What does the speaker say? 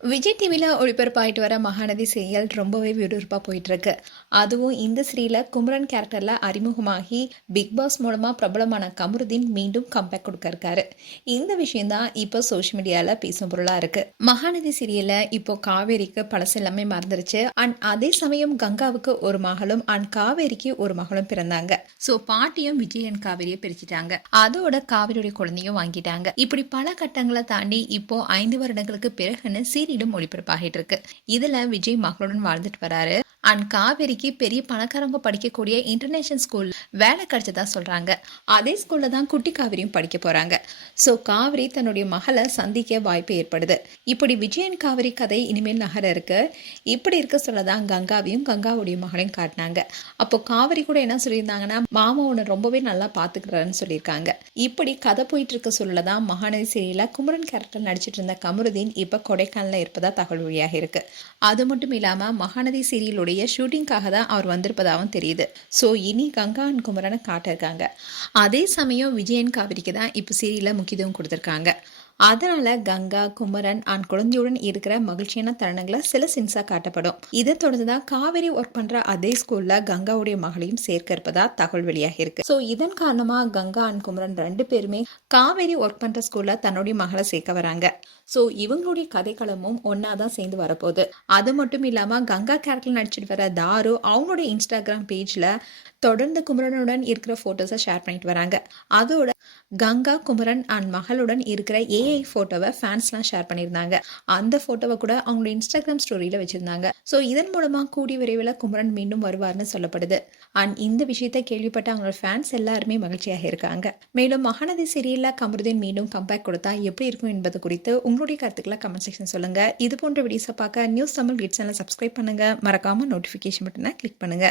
விஜய் டிவியில் ஒளிபரப்பாயிட்டு வர மகாநதி சீரியல் ரொம்பவே விறுவிறுப்பாக போயிட்டு இருக்கு. அதுவும் இந்த ஸ்ரீல குமரன் கேரக்டர்ல அறிமுகமாகி பிக் பாஸ் மூலமா பிரபலமான கமருதீன் மீண்டும் கம்பேக் கொடுக்க இருக்காரு. இந்த விஷயம் தான் இப்போ சோஷியல் மீடியால பேசும் பொருளா இருக்கு. மகாநதி சீரியல்ல இப்போ காவேரிக்கு பழசு எல்லாமே மறந்துருச்சு. அண்ட் அதே சமயம் கங்காவுக்கு ஒரு மகளும் அண்ட் காவேரிக்கு ஒரு மகளும் பிறந்தாங்க. ஸோ பாட்டியும் விஜய் அண்ட் காவேரியை பிரிச்சுட்டாங்க. அதோட காவேரியுடைய குழந்தையும் வாங்கிட்டாங்க. இப்படி பல கட்டங்களை தாண்டி இப்போ 5 வருடங்களுக்கு பிறகுன்னு சீரியலும் ஒளிபரப்பாகிட்டு இருக்கு. இதுல விஜய் மகளுடன் வாழ்ந்துட்டு வராரு. அண்ட் காவேரிக்கு பெரிய பணக்காரங்க படிக்கக்கூடிய இன்டர்நேஷனல் ஸ்கூல் வேலை கிடைச்சதா சொல்றாங்க. அதே ஸ்கூல்ல தான் குட்டி காவேரியும் படிக்க போறாங்க. ஸோ காவேரி தன்னுடைய மகளை சந்திக்க வாய்ப்பு ஏற்படுது. இப்படி விஜயன் காவேரி கதை இனிமேல் நகர இருக்கு. இப்படி இருக்க சொல்லதான் கங்காவையும் கங்காவுடைய மகளையும் காட்டினாங்க. அப்போ காவேரி கூட என்ன சொல்லியிருந்தாங்கன்னா, மாமா உன்னை ரொம்பவே நல்லா பாத்துக்கிறாருன்னு சொல்லியிருக்காங்க. இப்படி கதை போயிட்டு இருக்க சொல்லதான் மகாநதி சீரியல்ல குமரன் கேரக்டர் நடிச்சிட்டு இருந்த கமருதீன் இப்ப கொடைக்கானல இருப்பதா தகவல் வழியாக இருக்கு. அது மட்டும் இல்லாம மகாநதி சீரியலுடைய ஷூட்டிங்காக தான் அவர் வந்திருப்பதாகவும் தெரியுது. ஸோ இனி கங்கா அண்ட் குமரனை காட்டிருக்காங்க. அதே சமயம் விஜயன் காவிரிக்கு தான் இப்போ சீரியல்ல முக்கியத்துவம் கொடுத்துருக்காங்க. அதனால கங்கா குமரன் அண்ட் குழந்தையுடன் இருக்கிற மகிழ்ச்சியான தருணங்களை சில சின்ஸா காட்டப்படும். இதை தொடர்ந்துதான் காவேரி ஒர்க் பண்ற அதே ஸ்கூல்ல கங்காவுடைய மகளையும் சேர்க்க இருப்பதா தகவல் வெளியாக இருக்கு. ஸோ இதன் காரணமா கங்கா அண்ட் குமரன் 2 பேருமே காவேரி ஒர்க் பண்ற ஸ்கூல்ல தன்னுடைய மகளை சேர்க்க வராங்க. ஸோ இவங்களுடைய கதைக்களமும் ஒன்னாதான் சேர்ந்து வரப்போகுது. அது மட்டும் இல்லாம கங்கா கேரக்டர் நடிச்சிட்டு வர தாரு அவங்களுடைய இன்ஸ்டாகிராம் பேஜ்ல தொடர்ந்து குமரனுடன் இருக்கிற போட்டோஸை ஷேர் பண்ணிட்டு வராங்க. அதோட கங்கா குமரன் அண்ட் மகளுடன் இருக்கிற ஏஐ போட்டோவை ஃபேன்ஸ்லாம் ஷேர் பண்ணியிருந்தாங்க. அந்த போட்டோவை கூட அவங்களோட இன்ஸ்டாகிராம் ஸ்டோரியில வச்சிருந்தாங்க. ஸோ இதன் மூலமா கூடிய விரைவில் குமரன் மீண்டும் வருவார்னு சொல்லப்படுது. அண்ட் இந்த விஷயத்தை கேள்விப்பட்ட அவங்களோட ஃபேன்ஸ் எல்லாருமே மகிழ்ச்சியாக இருக்காங்க. மேலும் மகாநதி சீரியல்ல கமருதீன் மீண்டும் கம்பேக் கொடுத்தா எப்படி இருக்கும் என்பது குறித்து உங்களுடைய கருத்துக்களை கமெண்ட் செக்ஷன் சொல்லுங்க. இது போன்ற வீடியோஸை பார்க்க நியூஸ் தமிழ் கிட்ஸ் சேனலை சப்ஸ்கிரைப் பண்ணுங்க. மறக்காம நோட்டிஃபிகேஷன் பட்டனை கிளிக் பண்ணுங்க.